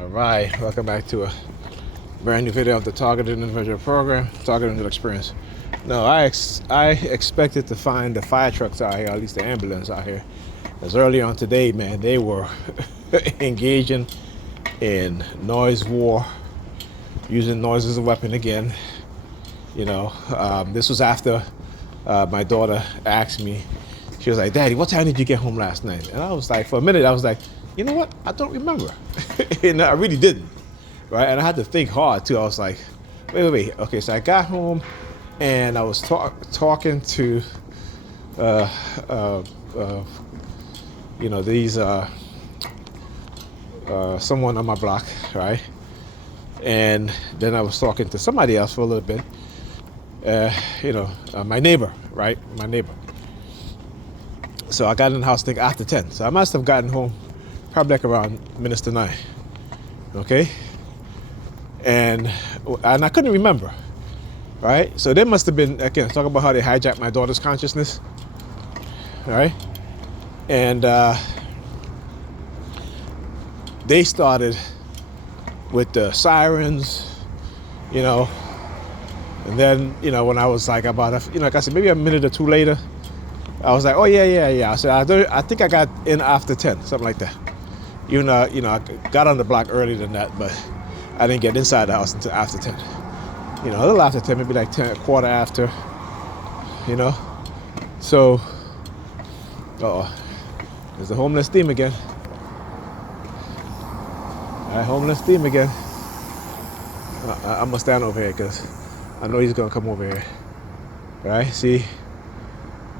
All right, welcome back to a brand new video of the Targeted Individual Program, Targeted Individual Experience. No, I expected to find the fire trucks out here, at least the ambulance out here. As early on today, man, they were engaging in noise war, using noise as a weapon again. You know, this was after my daughter asked me. She was like, "Daddy, what time did you get home last night?" And I was like, for a minute, I was like, you know what? I don't remember. And I really didn't, right? And I had to think hard too. I was like, wait. Okay, so I got home and I was talking to, these, someone on my block, right? And then I was talking to somebody else for a little bit, my neighbor, right? My neighbor. So I got in the house, I think, after 10. So I must have gotten home probably like around minutes to 9. Okay? And I couldn't remember. Right? So they must have been, again, talking about how they hijacked my daughter's consciousness. Right? And they started with the sirens, and then, when I was like about, like I said, maybe a minute or two later, I was like, oh, yeah. I said, I think I got in after 10, something like that. Even though, I got on the block earlier than that, but I didn't get inside the house until after 10. A little after 10, maybe like 10, a quarter after, So, there's the homeless theme again. All right, homeless theme again. I'm gonna stand over here because I know he's gonna come over here. All right, see?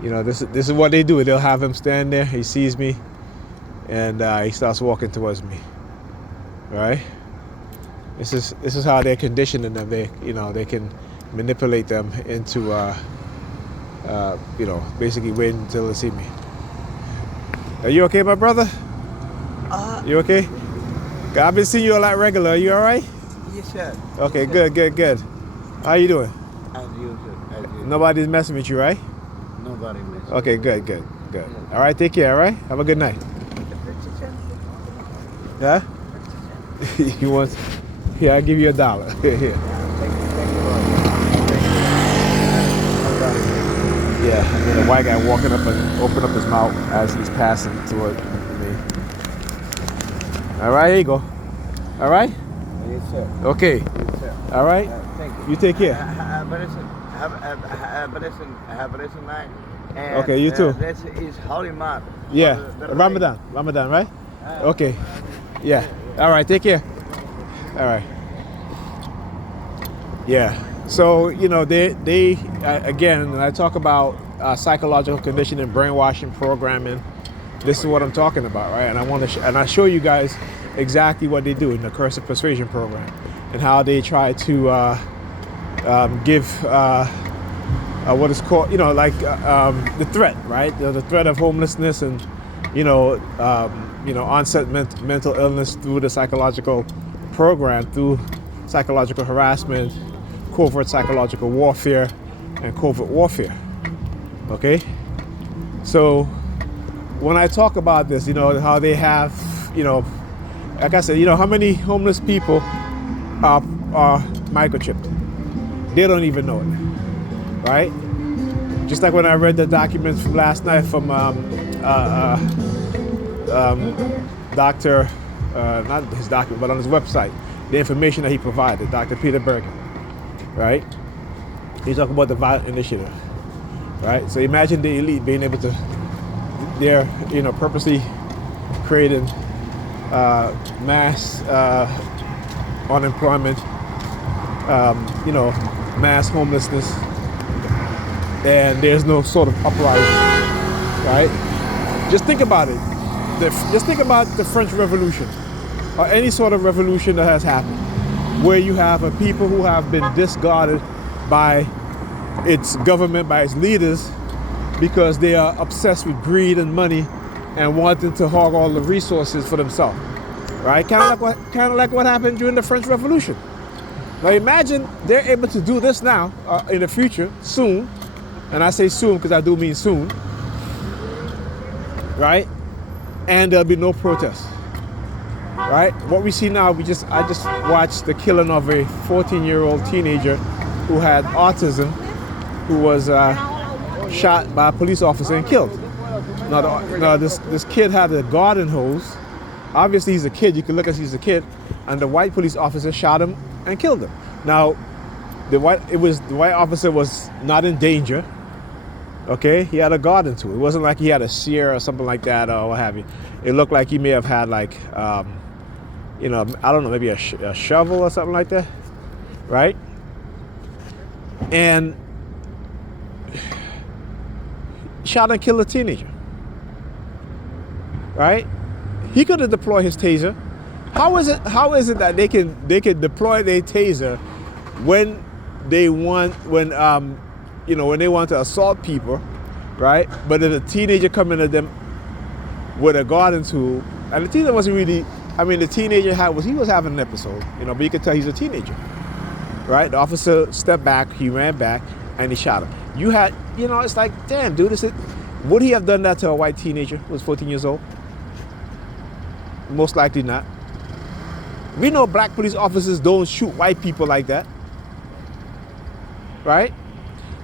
This is what they do. They'll have him stand there. He sees me, and he starts walking towards me. Right? This is how they're conditioning them. They can manipulate them into, basically waiting until they see me. Are you okay, my brother? You okay? I've been seeing you a lot regular. Are you all right? Yes, sir. Okay, yes, good. How you doing? As usual. Nobody's messing with you, right? Nobody misses. Okay, good. All right, take care, all right? Have a good night. Yeah? You want? Here, I'll give you $1. Here. Yeah, and then the white guy walking up and open up his mouth as he's passing toward me. All right, here you go. All right? Yes, sir. Okay. Yes, sir. All right? Thank you. You take care. Have a blessed night. And, Okay, you too. This is Holy Month. Yeah, Ramadan, right? Okay. Yeah. All right, take care. All right. Yeah. So, they again, when I talk about psychological conditioning, brainwashing, programming, this is what I'm talking about, right? And I want to, and I show you guys exactly what they do in the Cursive Persuasion program and how they try to give what is called, the threat, right? The threat of homelessness and, onset mental illness through the psychological program, through psychological harassment, covert psychological warfare, and covert warfare. Okay? So when I talk about this, how they have, like I said, how many homeless people are microchipped? They don't even know it, right? Just like when I read the documents from last night from Dr. Not his document, but on his website, the information that he provided, Dr. Peter Bergen, right? He's talking about the Violent Initiative, right? So imagine the elite being able to, they're, purposely creating mass unemployment, mass homelessness, and there's no sort of uprising, right? Just think about it. Just think about the French Revolution, or any sort of revolution that has happened, where you have a people who have been discarded by its government, by its leaders, because they are obsessed with greed and money and wanting to hog all the resources for themselves, right? Kind of like what happened during the French Revolution. Now imagine they're able to do this now, in the future, soon, and I say soon because I do mean soon, right? And there'll be no protests, right? What we see now, I just watched the killing of a 14-year-old teenager who had autism, who was shot by a police officer and killed. Now this kid had a garden hose. Obviously, he's a kid. You can look at he's a kid, and the white police officer shot him and killed him. Now, the white officer was not in danger. Okay, he had a garden tool. It wasn't like he had a shear or something like that or what have you. It looked like he may have had like, you know, I don't know, maybe a shovel or something like that, right? And shot and killed a teenager, right? He could have deployed his taser. How is it that they can deploy their taser when they want you know, when they want to assault people, right? But if a teenager coming at them with a garden tool, and the teenager wasn't really, I mean, the teenager was having an episode, you know, but you could tell he's a teenager, right? The officer stepped back, he ran back, and he shot him. You know, it's like, damn, dude, would he have done that to a white teenager who was 14 years old? Most likely not. We know black police officers don't shoot white people like that, right?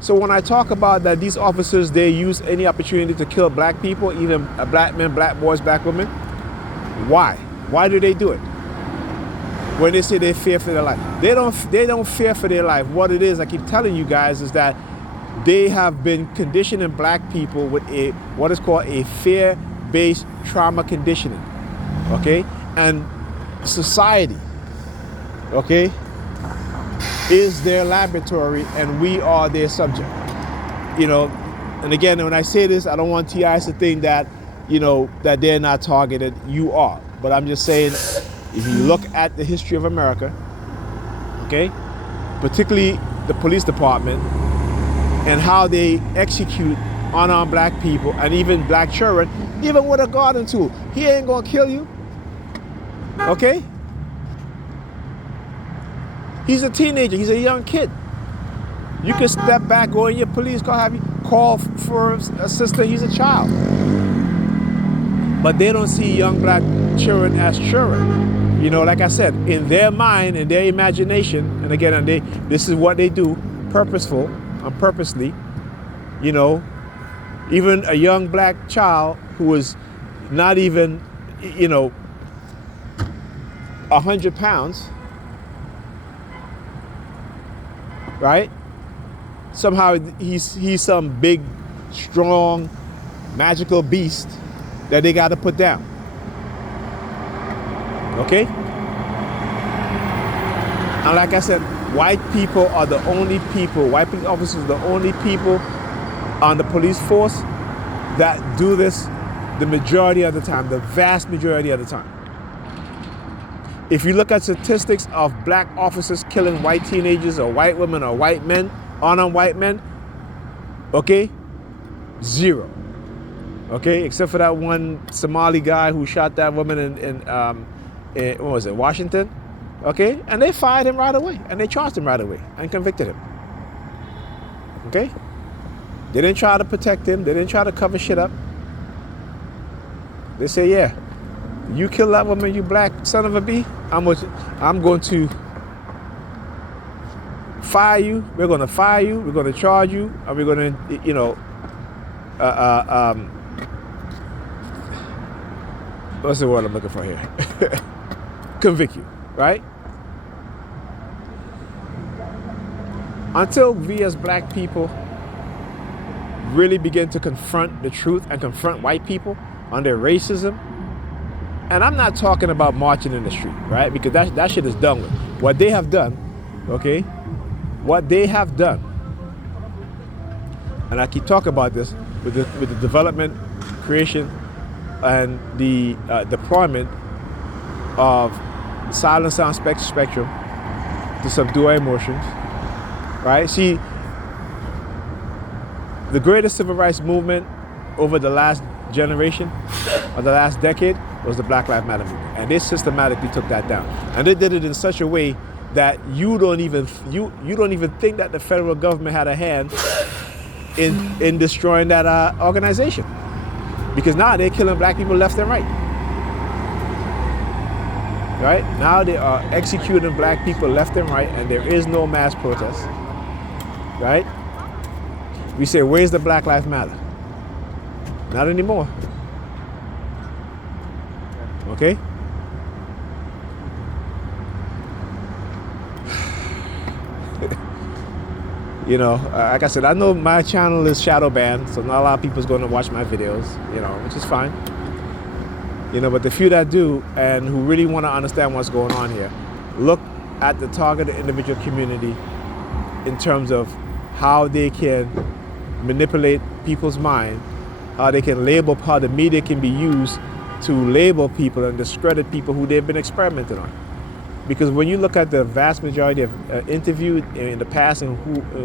So when I talk about that these officers, they use any opportunity to kill black people, even black men, black boys, black women, why? Why do they do it? When they say they fear for their life. They don't fear for their life. What it is, I keep telling you guys, is that they have been conditioning black people with what is called a fear-based trauma conditioning. Okay? And society, okay, is their laboratory, and we are their subject. You know, and again, when I say this, I don't want TIs to think that, you know, that they're not targeted. You are. But I'm just saying, if you look at the history of America, okay, particularly the police department and how they execute unarmed black people and even black children, even with a garden tool, he ain't gonna kill you, okay? He's a teenager, he's a young kid. You can step back, go in your police car, call for assistance, he's a child. But they don't see young black children as children. You know, like I said, in their mind, in their imagination, and again, this is what they do, purposeful and purposely, you know, even a young black child who is not even, you know, 100 pounds, right? Somehow he's some big, strong, magical beast that they got to put down. Okay? And like I said, white people are the only people, white police officers are the only people on the police force that do this the majority of the time, the vast majority of the time. If you look at statistics of black officers killing white teenagers or white women or white men, unarmed white men, okay, 0. Okay, except for that one Somali guy who shot that woman in what was it, Washington? Okay, and they fired him right away, and they charged him right away and convicted him. Okay, they didn't try to protect him. They didn't try to cover shit up. They say, yeah, you kill that woman, you black son of a b, I'm going to fire you. We're going to fire you. We're going to charge you, and we're going to, you know, what's the word I'm looking for here? Convict you, right? Until we as black people really begin to confront the truth and confront white people on their racism, and I'm not talking about marching in the street, right? Because that shit is done with. What they have done, okay? What they have done, and I keep talking about this with the development, creation, and the deployment of silent sound spectrum to subdue our emotions, right? See, the greatest civil rights movement over the last generation, or the last decade, was the Black Lives Matter movement. And they systematically took that down. And they did it in such a way that you don't even think that the federal government had a hand in destroying that organization. Because now they're killing black people left and right. right? Now they are executing black people left and right, and there is no mass protest, right? We say, where's the Black Lives Matter? Not anymore. Okay? You know, like I said, I know my channel is shadow banned, so not a lot of people's going to watch my videos, you know, which is fine. You know, but the few that do and who really want to understand what's going on here, look at the targeted individual community in terms of how they can manipulate people's mind, how they can label, how the media can be used to label people and discredit people who they've been experimenting on. Because when you look at the vast majority of interviewed in the past and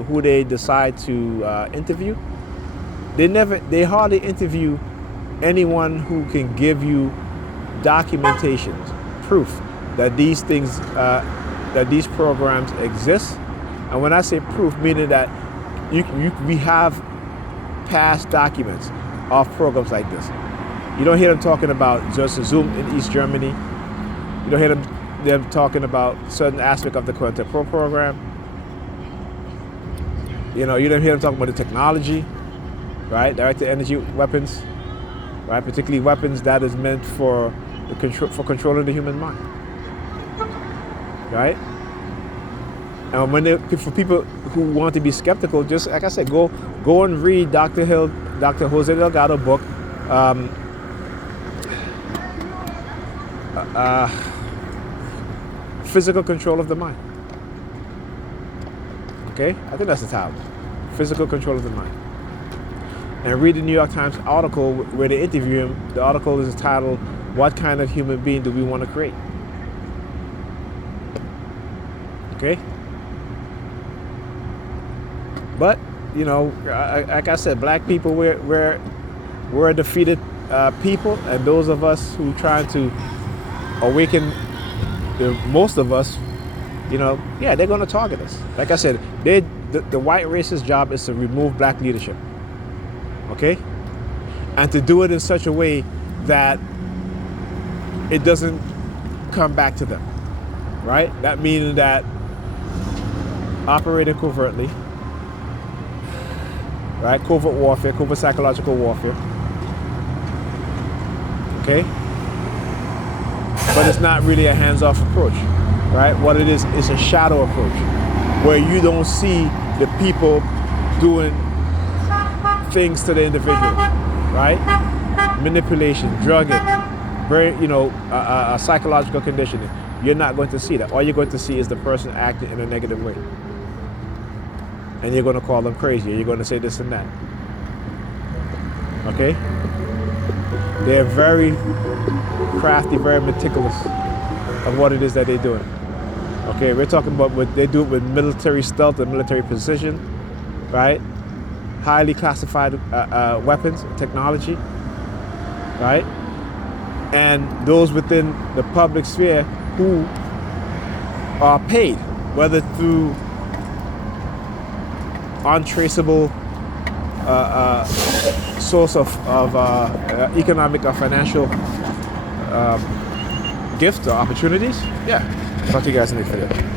who they decide to interview, they hardly interview anyone who can give you documentation, proof that these things, that these programs exist. And when I say proof, meaning that we have past documents of programs like this. You don't hear them talking about just Zoom in East Germany. You don't hear them talking about certain aspect of the Quanta Pro program. You know, you don't hear them talking about the technology, right? Directed energy weapons, right? Particularly weapons that is meant for controlling the human mind, right? And for people who want to be skeptical, just like I said, go and read Dr. Jose Delgado book, Physical Control of the Mind. Okay, I think that's the title, Physical Control of the Mind. And read the New York Times article where they interview him. The article is titled, "What Kind of Human Being Do We Want to Create?" Okay? But, you know, like I said, black people, we're a defeated people, and those of us who trying to awaken most of us, you know, yeah, they're going to target us. Like I said, the white racist job is to remove black leadership. Okay? And to do it in such a way that it doesn't come back to them. Right? That meaning that operating covertly, right? Covert warfare, covert psychological warfare. Okay? But it's not really a hands-off approach, right? What it is a shadow approach, where you don't see the people doing things to the individual, right? Manipulation, drugging, psychological conditioning. You're not going to see that. All you're going to see is the person acting in a negative way. And you're going to call them crazy. You're going to say this and that. Okay? They're very crafty, very meticulous of what it is that they're doing. Okay, we're talking about what they do it with military stealth and military precision, right? Highly classified weapons, technology, right? And those within the public sphere who are paid, whether through untraceable source of economic or financial gifts or opportunities. Yeah. Talk to you guys in the next video.